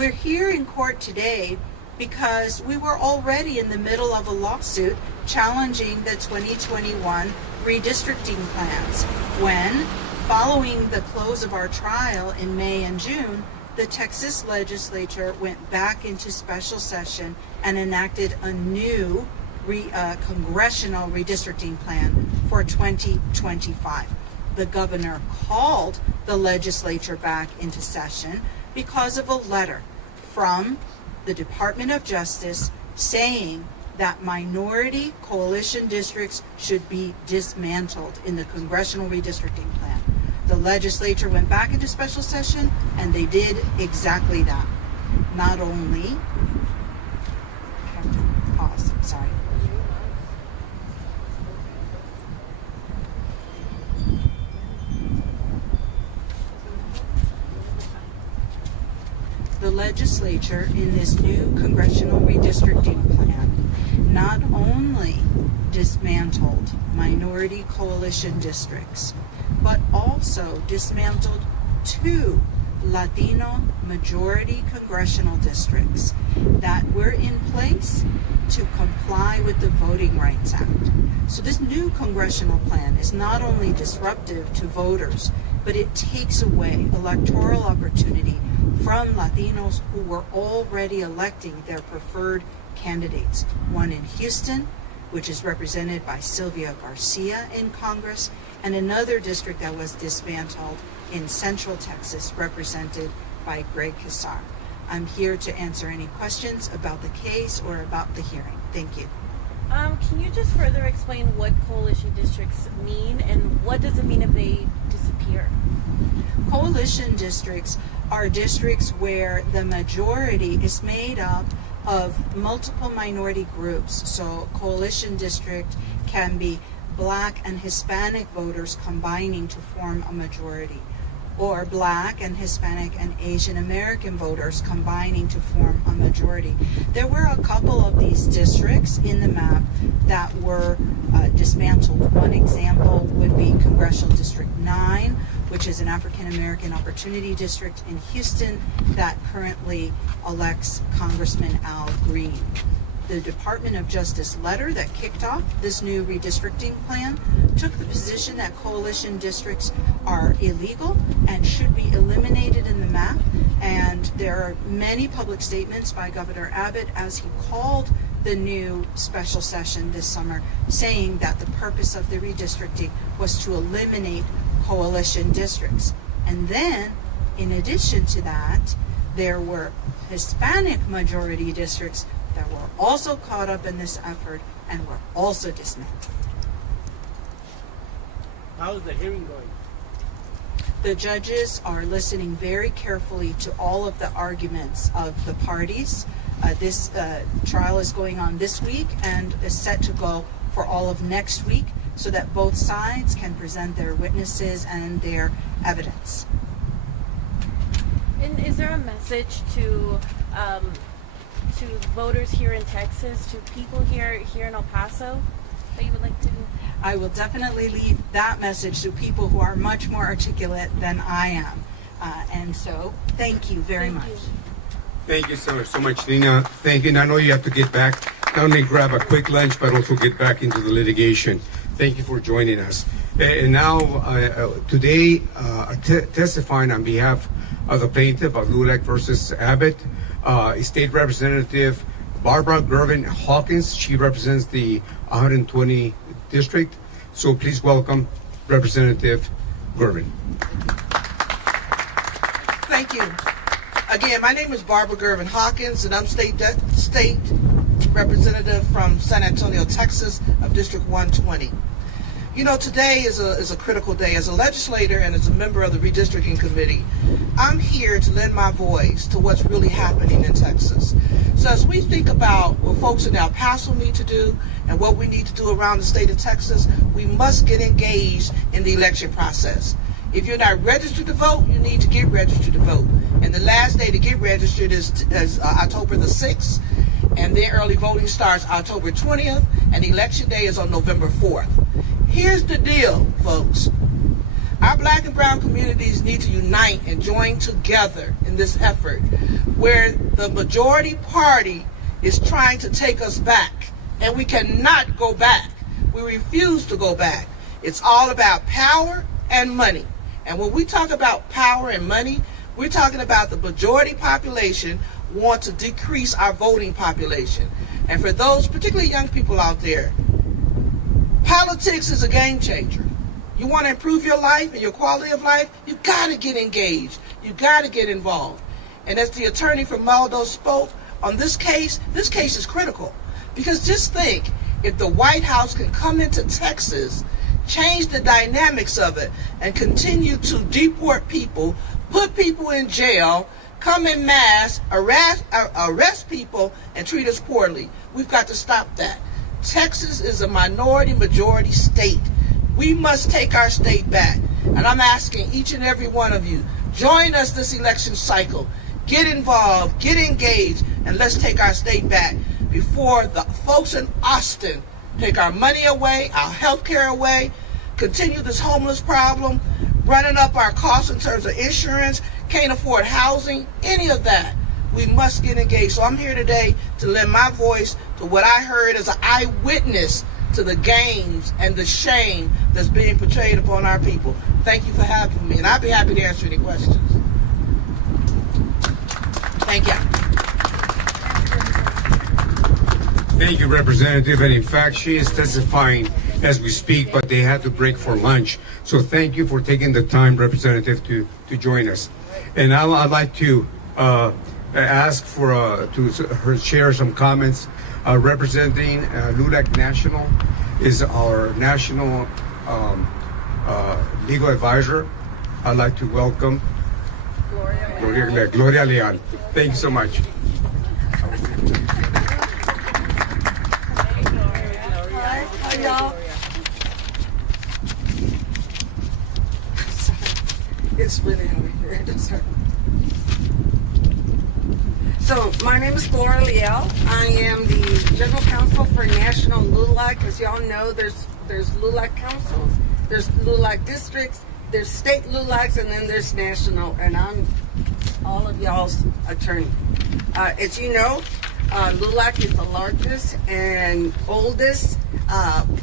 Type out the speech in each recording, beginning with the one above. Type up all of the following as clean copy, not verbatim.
We're here in court today because we were already in the middle of a lawsuit challenging the 2021 redistricting plans when, following the close of our trial in May and June, the Texas legislature went back into special session and enacted a new congressional redistricting plan for 2025. The governor called the legislature back into session because of a letter from the Department of Justice saying that minority coalition districts should be dismantled in the congressional redistricting plan. The legislature went back into special session and they did exactly that. Not only, sorry. The legislature in this new congressional redistricting plan not only dismantled minority coalition districts, but also dismantled 2 Latino majority congressional districts that were in place to comply with the Voting Rights Act. So this new congressional plan is not only disruptive to voters, but it takes away electoral opportunity from Latinos who were already electing their preferred candidates. One in Houston, which is represented by Sylvia Garcia in Congress, and another district that was dismantled in Central Texas, represented by Greg Casar. I'm here to answer any questions about the case or about the hearing. Thank you. Can you just further explain what coalition districts mean and what does it mean if they disappear? Coalition districts are districts where the majority is made up of multiple minority groups. So coalition district can be Black and Hispanic voters combining to form a majority, or Black and Hispanic and Asian American voters combining to form a majority. There were a couple of these districts in the map that were dismantled. One example would be Congressional District 9, which is an African American Opportunity District in Houston that currently elects Congressman Al Green. The Department of Justice letter that kicked off this new redistricting plan took the position that coalition districts are illegal and should be eliminated in the map. And there are many public statements by Governor Abbott as he called the new special session this summer, saying that the purpose of the redistricting was to eliminate coalition districts. And then, in addition to that, there were Hispanic majority districts that were also caught up in this effort and were also dismantled. How is the hearing going? The judges are listening very carefully to all of the arguments of the parties. This trial is going on this week and is set to go for all of next week so that both sides can present their witnesses and their evidence. And is there a message to voters here in Texas, to people here in El Paso that you would like to? I will definitely leave that message to people who are much more articulate than I am. And so, thank you very much. Thank you so much, Nina. Thank you. And I know you have to get back, not only grab a quick lunch, but also get back into the litigation. Thank you for joining us. And now, today, testifying on behalf of the plaintiff of LULAC versus Abbott, State Representative Barbara Gervin Hawkins. She represents the 120 district. So please welcome Representative Gervin. Thank you. Again, my name is Barbara Gervin Hawkins, and I'm state representative from San Antonio, Texas, of District 120. You know, today is a critical day. As a legislator and as a member of the redistricting committee, I'm here to lend my voice to what's really happening in Texas. So as we think about what folks in El Paso need to do and what we need to do around the state of Texas, we must get engaged in the election process. If you're not registered to vote, you need to get registered to vote. And the last day to get registered is October the 6th, and then early voting starts October 20th, and election day is on November 4th. Here's the deal, folks. our black and brown communities need to unite and join together in this effort where the majority party is trying to take us back, and we cannot go back. We refuse to go back. It's all about power and money. And when we talk about power and money, we're talking about the majority population want to decrease our voting population. And for those, particularly young people out there, politics is a game changer. You want to improve your life and your quality of life, you got to get engaged. You got to get involved. And as the attorney from Maldo spoke on this case is critical. Because just think, if the White House can come into Texas, change the dynamics of it, and continue to deport people, put people in jail, come in mass, arrest people, and treat us poorly. We've got to stop that. Texas is a minority-majority state. We must take our state back. And I'm asking each and every one of you, join us this election cycle. Get involved, get engaged, and let's take our state back before the folks in Austin take our money away, our health care away, continue this homeless problem, running up our costs in terms of insurance, can't afford housing, any of that. We must get engaged. So I'm here today to lend my voice to what I heard as an eyewitness to the games and the shame that's being portrayed upon our people. Thank you for having me, and I'll be happy to answer any questions. Thank you. Thank you, Representative. And in fact, she is testifying as we speak, but they had to break for lunch. So thank you for taking the time, Representative, to join us. And now I'd like to ask for her share some comments. Representing LULAC National is our national legal advisor. I'd like to welcome Gloria Leon. Thank you so much. Hi, y'all. It's really hard here. So, my name is Gloria Leal. I am the General Counsel for National LULAC. As y'all know, there's LULAC councils, there's LULAC districts, there's state LULACs, and then there's national, and I'm all of y'all's attorney. As you know, LULAC is the largest and oldest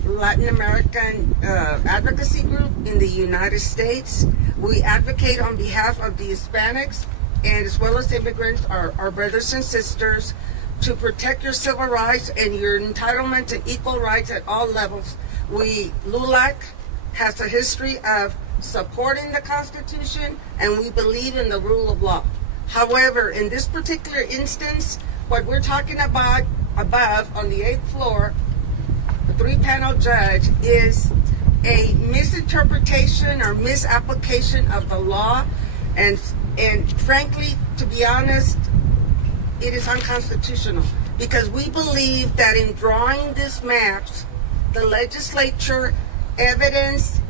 Latin American advocacy group in the United States. We advocate on behalf of the Hispanics and as well as immigrants, our brothers and sisters, to protect your civil rights and your entitlement to equal rights at all levels. LULAC has a history of supporting the Constitution, and we believe in the rule of law. However, in this particular instance, what we're talking about above on the 8th floor, a 3-panel judge, is a misinterpretation or misapplication of the law, and frankly, to be honest, it is unconstitutional, because we believe that in drawing these maps, the legislature evidenced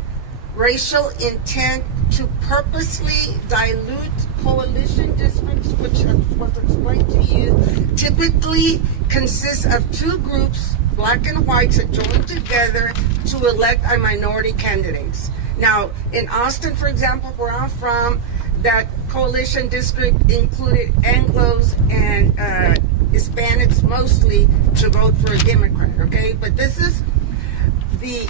racial intent to purposely dilute coalition districts, which was explained to you, typically consists of 2 groups, black and whites, that join together to elect a minority candidates. Now, in Austin, for example, where I'm from, that coalition district included Anglos and Hispanics mostly to vote for a Democrat, okay? But this is the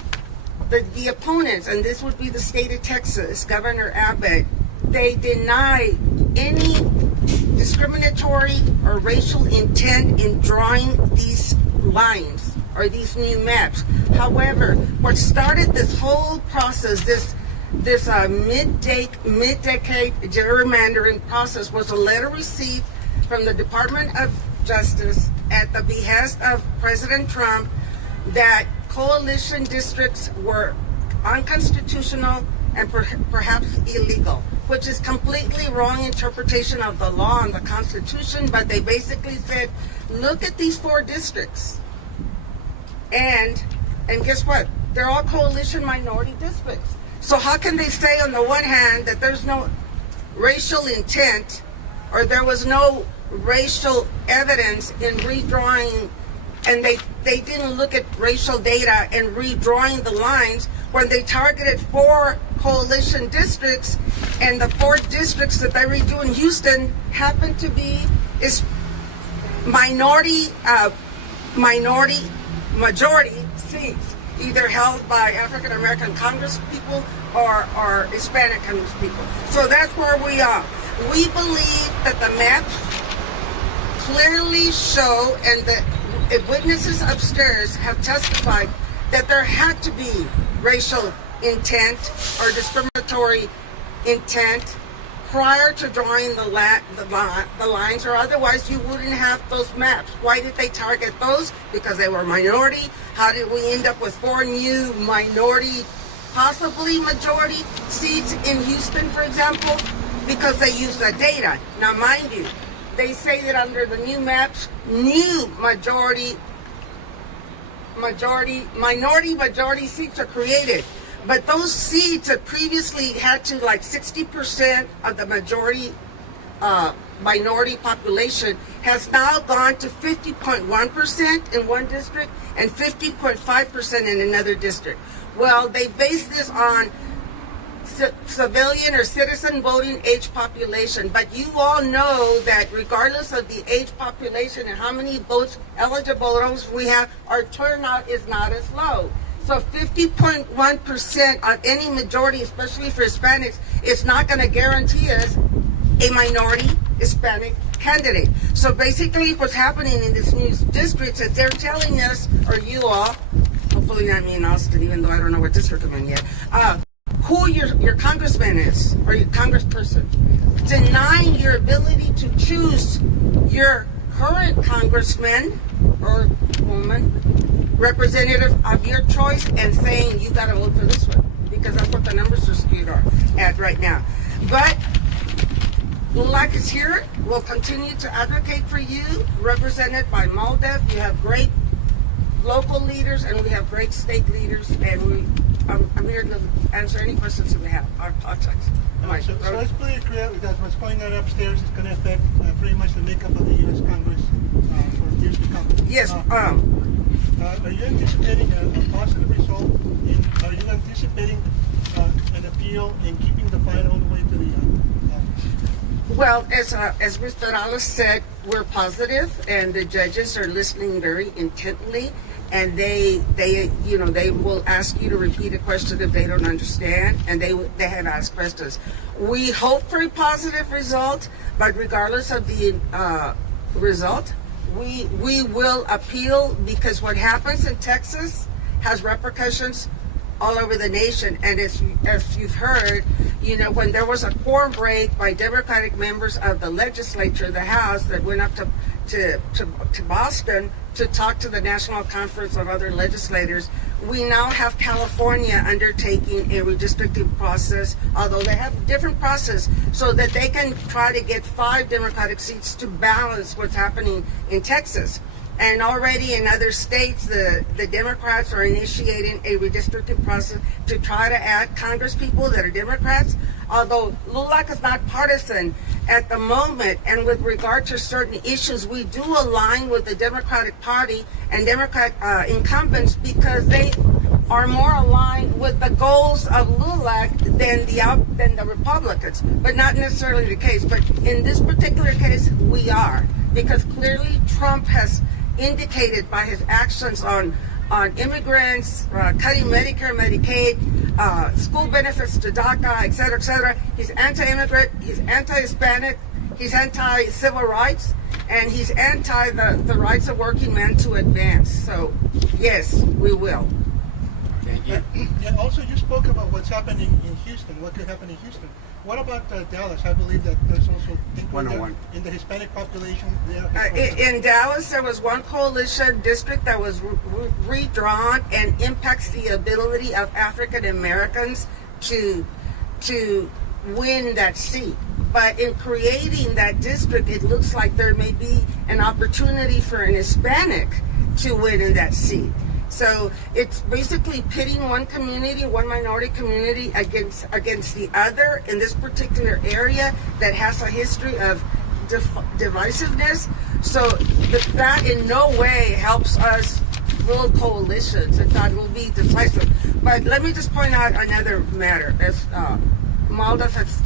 opponents, and this would be the state of Texas, Governor Abbott. They deny any discriminatory or racial intent in drawing these lines or these new maps. However, what started this whole process, this mid-decade gerrymandering process, was a letter received from the Department of Justice at the behest of President Trump that coalition districts were unconstitutional and perhaps illegal, which is completely wrong interpretation of the law and the Constitution. But they basically said, look at these 4 districts, and guess what? They're all coalition minority districts. So how can they say on the one hand that there's no racial intent, or there was no racial evidence in redrawing, and they didn't look at racial data and redrawing the lines when they targeted 4 coalition districts, and the 4 districts that they redo in Houston happen to be is majority seats, either held by African American Congress people or Hispanic Congress people. So that's where we are. We believe that the maps clearly show, and the witnesses upstairs have testified, that there had to be racial intent or discriminatory intent prior to drawing the lines, or otherwise you wouldn't have those maps. Why did they target those? Because they were minority. How did we end up with 4 new minority, possibly majority seats in Houston, for example? Because they used that data. Now, mind you, they say that under the new maps, new minority seats are created. But those seats that previously had to like 60% of the majority minority population has now gone to 50.1% in one district and 50.5% in another district. Well, they base this on civilian or citizen voting age population, but you all know that regardless of the age population and how many eligible votes we have, our turnout is not as low. So 50.1% on any majority, especially for Hispanics, is not going to guarantee us a minority Hispanic candidate. So basically what's happening in this new district is they're telling us, or you all, hopefully not me in Austin, even though I don't know what district I'm in yet, who your congressman is, or your congressperson, denying your ability to choose your current congressman or woman, representative of your choice, and saying you got to vote for this one because that's what the numbers are skewed at right now. But LULAC is here. We'll continue to advocate for you, represented by MALDEF. You have great local leaders, and we have great state leaders, and I'm here to answer any questions that we have. Our projects. So it's pretty clear that what's going on upstairs is going to affect pretty much the makeup of the U.S. Congress for years to come. Yes. Are you anticipating a positive result? Are you anticipating an appeal and keeping the fight all the way to the Well, as Ms. Morales said, we're positive, and the judges are listening very intently, and they will ask you to repeat a question if they don't understand, and they have asked questions. We hope for a positive result, but regardless of the result, we will appeal, because what happens in Texas has repercussions all over the nation. And as you've heard, when there was a quorum break by Democratic members of the legislature, the House, that went up to Boston to talk to the National Conference of other legislators, we now have California undertaking a redistricting process, although they have a different process, so that they can try to get 5 Democratic seats to balance what's happening in Texas. And already in other states, the Democrats are initiating a redistricting process to try to add Congress people that are Democrats. Although LULAC is not partisan at the moment, and with regard to certain issues, we do align with the Democratic Party and Democrat incumbents, because they are more aligned with the goals of LULAC than the Republicans. But not necessarily the case. But in this particular case, we are, because clearly Trump has indicated by his actions on immigrants, cutting Medicare, Medicaid, school benefits to DACA, et cetera, he's anti-immigrant, he's anti-Hispanic, he's anti-civil rights, and he's anti the rights of working men to advance. So, yes, we will. Thank you. And also, you spoke about what's happening in Houston, what could happen in Houston. What about Dallas? I believe that there's also in the Hispanic population there. In Dallas, there was one coalition district that was redrawn and impacts the ability of African Americans to win that seat. But in creating that district, it looks like there may be an opportunity for an Hispanic to win in that seat. So it's basically pitting one community, one minority community against the other in this particular area that has a history of divisiveness. So that in no way helps us build coalitions and thought it will be decisive. But let me just point out another matter, as Malda has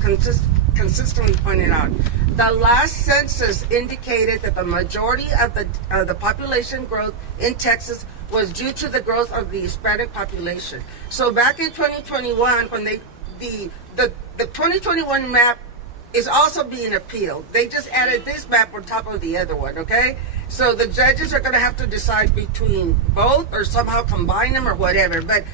consistently pointed out. The last census indicated that the majority of the population growth in Texas was due to the growth of the Hispanic population. So back in 2021, when the 2021 map is also being appealed. They just added this map on top of the other one, okay? So the judges are going to have to decide between both or somehow combine them or whatever. But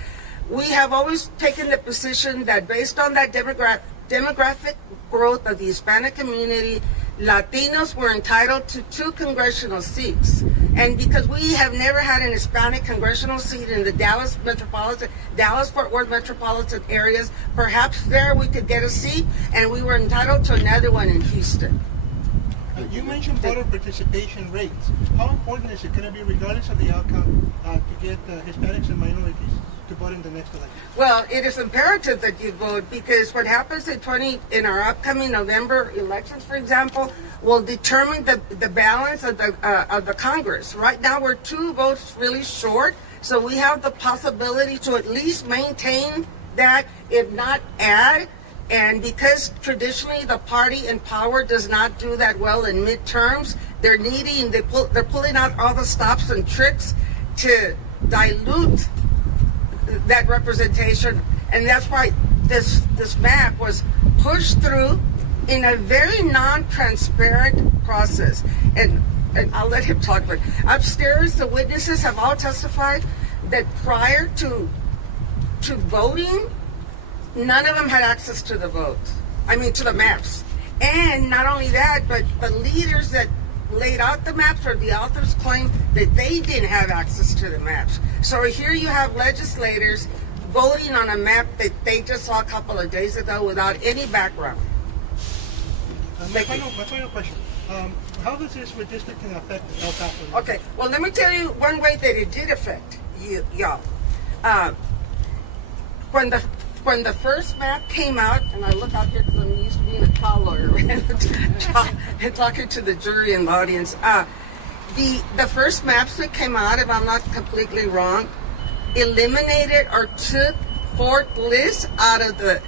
we have always taken the position that based on that demographic growth of the Hispanic community, Latinos were entitled to 2 congressional seats. And because we have never had an Hispanic congressional seat in the Dallas-Fort Worth metropolitan areas, perhaps there we could get a seat, and we were entitled to another one in Houston. You mentioned voter participation rates. How important is it going to be, regardless of the outcome, to get Hispanics and minorities to vote in the next election? Well, it is imperative that you vote, because what happens in our upcoming November elections, for example, will determine the balance of the Congress. Right now, we're 2 votes really short, so we have the possibility to at least maintain that, if not add. And because traditionally the party in power does not do that well in midterms, they're pulling out all the stops and tricks to dilute that representation, and that's why this map was pushed through in a very non-transparent process. And I'll let him talk, but upstairs the witnesses have all testified that prior to voting, none of them had access to the votes. I mean, to the maps. And not only that, but the leaders that laid out the maps, or the authors, claim that they didn't have access to the maps. So here you have legislators voting on a map that they just saw a couple of days ago without any background. My final question. How does this redistricting affect El Paso? Okay, well, let me tell you one way that it did affect y'all. When the first map came out, and I look out here because I'm used to being a trial lawyer and talking to the jury and the audience. The first maps that came out, if I'm not completely wrong, eliminated or took Fort Bliss out of the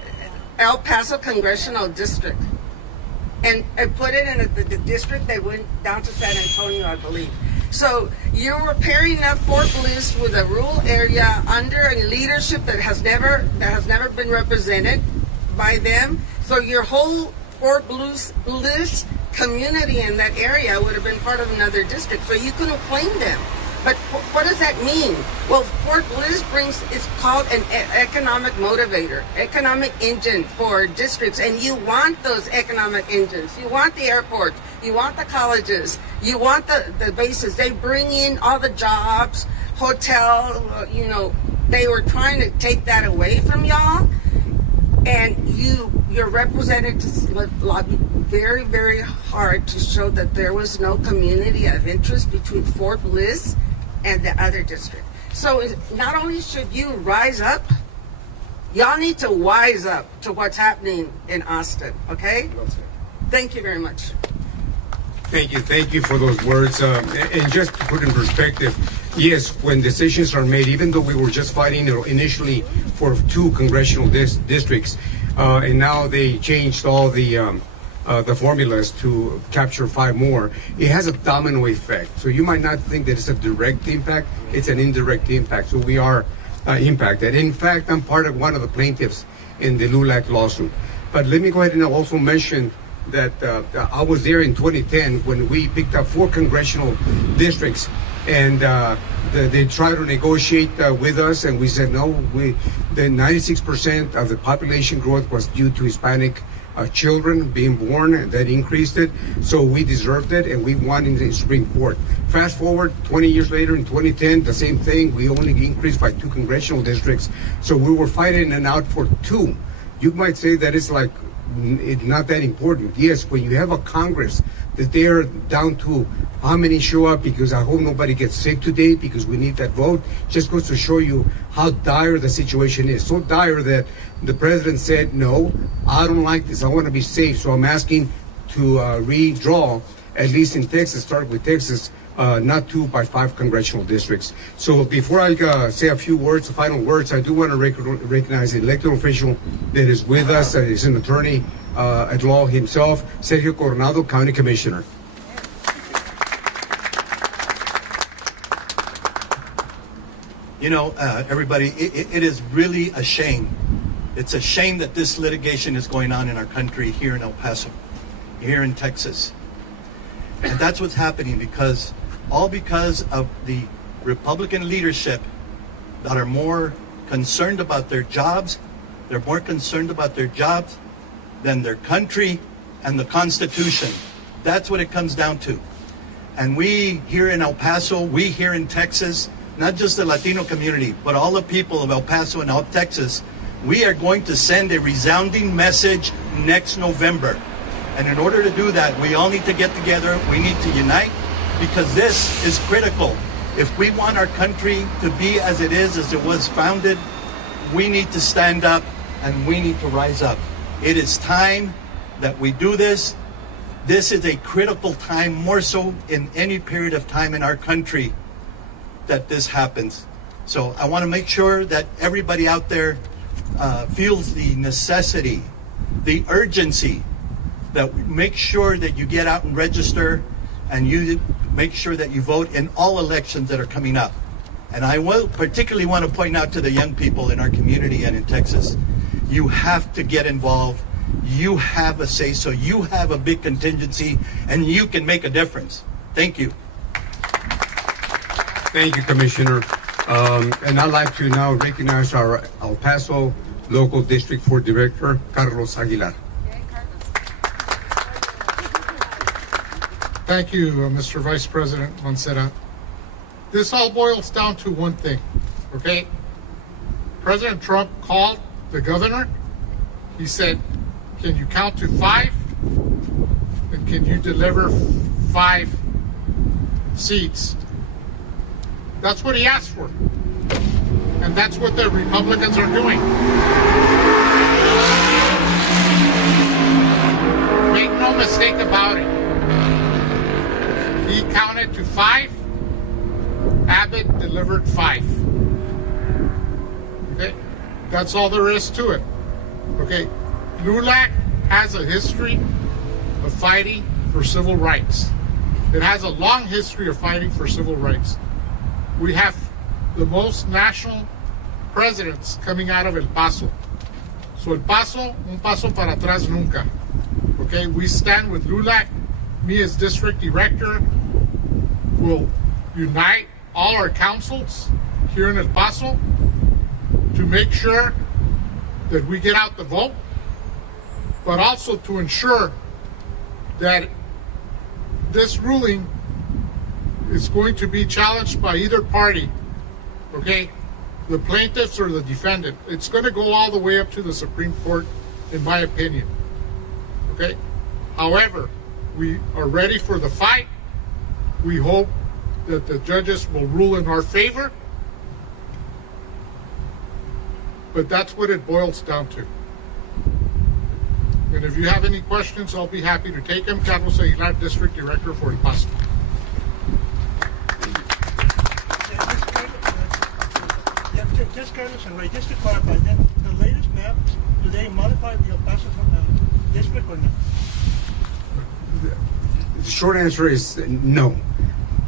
El Paso congressional district and put it in the district that went down to San Antonio, I believe. So you were pairing up Fort Bliss with a rural area under a leadership that has never been represented by them. So your whole Fort Bliss community in that area would have been part of another district. So you couldn't claim them. But what does that mean? Well, Fort Bliss is called an economic motivator, economic engine for districts, and you want those economic engines. You want the airport, you want the colleges, you want the bases. They bring in all the jobs, hotel, they were trying to take that away from y'all, and your representatives lobbied very, very hard to show that there was no community of interest between Fort Bliss and the other district. So not only should you rise up, y'all need to wise up to what's happening in Austin, okay? Thank you very much. Thank you for those words. And just to put in perspective, yes, when decisions are made, even though we were just fighting initially for 2 congressional districts, and now they changed all the formulas to capture 5 more, it has a domino effect. So you might not think that it's a direct impact, it's an indirect impact. So we are impacted. In fact, I'm one of the plaintiffs in the LULAC lawsuit. But let me go ahead and also mention that I was there in 2010 when we picked up 4 congressional districts, and they tried to negotiate with us, and we said no. The 96% of the population growth was due to Hispanic children being born, and that increased it, so we deserved it, and we won in the Supreme Court. Fast forward 20 years later, in 2010, the same thing. We only increased by 2 congressional districts, so we were fighting and out for 2. You might say that it's like it's not that important. Yes, when you have a Congress that they're down to how many show up, because I hope nobody gets sick today because we need that vote, just goes to show you how dire the situation is. So dire that the president said, no, I don't like this. I want to be safe. So I'm asking to redraw at least in Texas, start with Texas, not 2 by 5 congressional districts. So before I say a few words, final words, I do want to recognize the elected official that is with us, that is an attorney at law himself, Sergio Coronado, County Commissioner. You know, everybody, it is really a shame. It's a shame that this litigation is going on in our country here in El Paso, here in Texas. And that's what's happening because of the Republican leadership that are more concerned about their jobs. They're more concerned about their jobs than their country and the Constitution. That's what it comes down to. And we here in El Paso, we here in Texas, not just the Latino community, but all the people of El Paso and all Texas, we are going to send a resounding message next November. And in order to do that, we all need to get together. We need to unite because this is critical. If we want our country to be as it is, as it was founded, we need to stand up and we need to rise up. It is time that we do this. This is a critical time, more so in any period of time in our country, that this happens. So I want to make sure that everybody out there feels the necessity, the urgency, that we make sure that you get out and register and you make sure that you vote in all elections that are coming up. And I will particularly want to point out to the young people in our community and in Texas, you have to get involved. You have a say, so you have a big contingency and you can make a difference. Thank you. Thank you, Commissioner. And I'd like to now recognize our El Paso Local District 4 Director, Carlos Aguilar. Thank you, Mr. Vice President Mancera. This all boils down to one thing, okay? President Trump called the governor. He said, can you count to 5? And can you deliver 5 seats? That's what he asked for. And that's what the Republicans are doing. Make no mistake about it. He counted to 5. Abbott delivered 5. Okay? That's all there is to it. Okay? LULAC has a history of fighting for civil rights. It has a long history of fighting for civil rights. We have the most national presidents coming out of El Paso. So El Paso, un paso para atrás nunca. Okay, we stand with LULAC. Me as district director will unite all our councils here in El Paso to make sure that we get out the vote, but also to ensure that this ruling is going to be challenged by either party, okay? The plaintiffs or the defendant. It's going to go all the way up to the Supreme Court, in my opinion, okay? However, we are ready for the fight. We hope that the judges will rule in our favor, but that's what it boils down to. And if you have any questions, I'll be happy to take them. Carlos Aguilar, District Director for El Paso. Just Carlos and Ray, just to clarify, then the latest maps, do they modify the El Paso district or not? The short answer is no,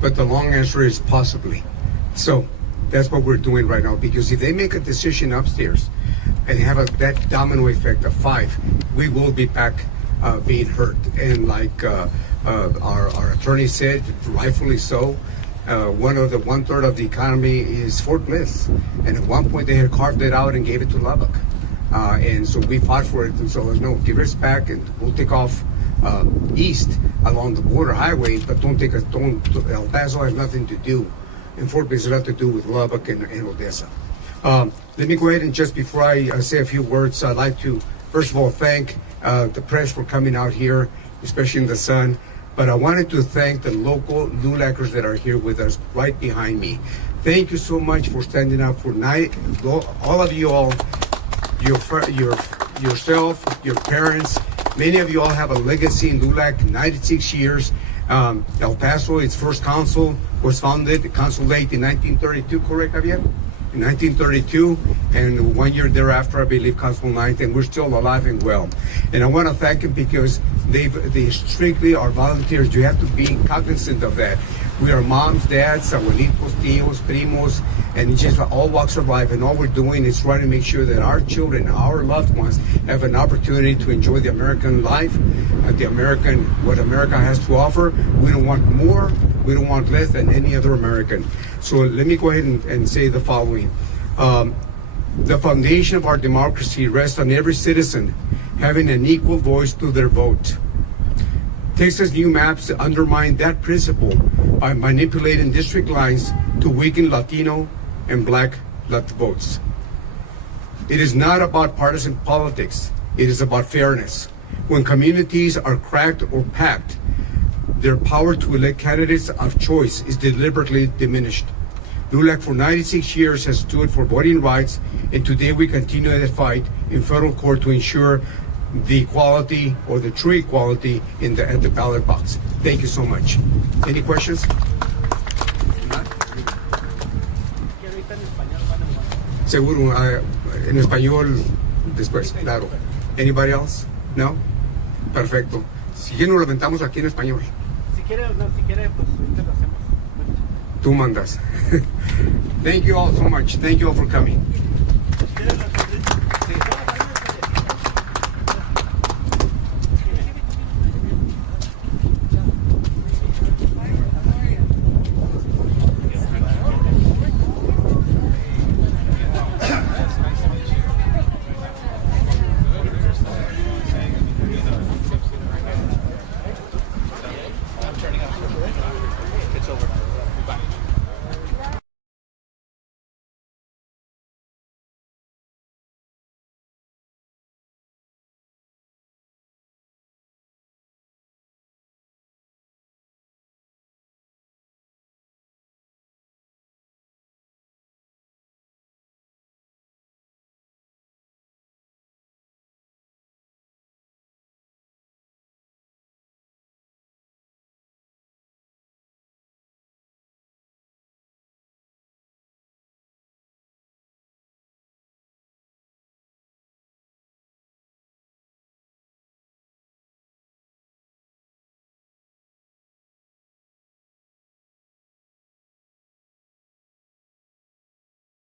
but the long answer is possibly. So that's what we're doing right now, because if they make a decision upstairs and have that domino effect of 5, we will be back being hurt. And like our attorney said, rightfully so, 1/3 of the economy is Fort Bliss, and at one point they had carved it out and gave it to Lubbock, and so we fought for it. And so no, give us back, and we'll take off east along the border highway, but don't El Paso has nothing to do, and Fort Bliss has nothing to do with Lubbock and Odessa. Let me go ahead and just before I say a few words, I'd like to first of all thank the press for coming out here, especially in the sun. But I wanted to thank the local LULACers that are here with us right behind me. Thank you so much for standing up for all of you all, yourself, your parents. Many of you all have a legacy in LULAC, 96 years. El Paso, its first council, was founded, consulate in 1932, correct, Javier? In 1932, and 1 year thereafter, I believe, Council 9th, and we're still alive and well. And I want to thank them because they strictly are volunteers. You have to be cognizant of that. We are moms, dads, abuelitos, tíos, primos, and just all walks of life. And all we're doing is trying to make sure that our children, our loved ones, have an opportunity to enjoy the American life, what America has to offer. We don't want more, we don't want less than any other American. So let me go ahead and say the following. The foundation of our democracy rests on every citizen having an equal voice to their vote. Texas new maps undermine that principle by manipulating district lines to weaken Latino and Black votes. It is not about partisan politics. It is about fairness. When communities are cracked or packed, their power to elect candidates of choice is deliberately diminished. LULAC for 96 years has stood for voting rights, and today we continue that fight in federal court to ensure the equality or the true equality at the ballot box. Thank you so much. Any questions? Seguro, en español después, claro. Anybody else? No? Perfecto. Si quieren, lo aventamos aquí en español. Si quiere, pues ahorita lo hacemos. Tú mandas. Thank you all so much. Thank you all for coming.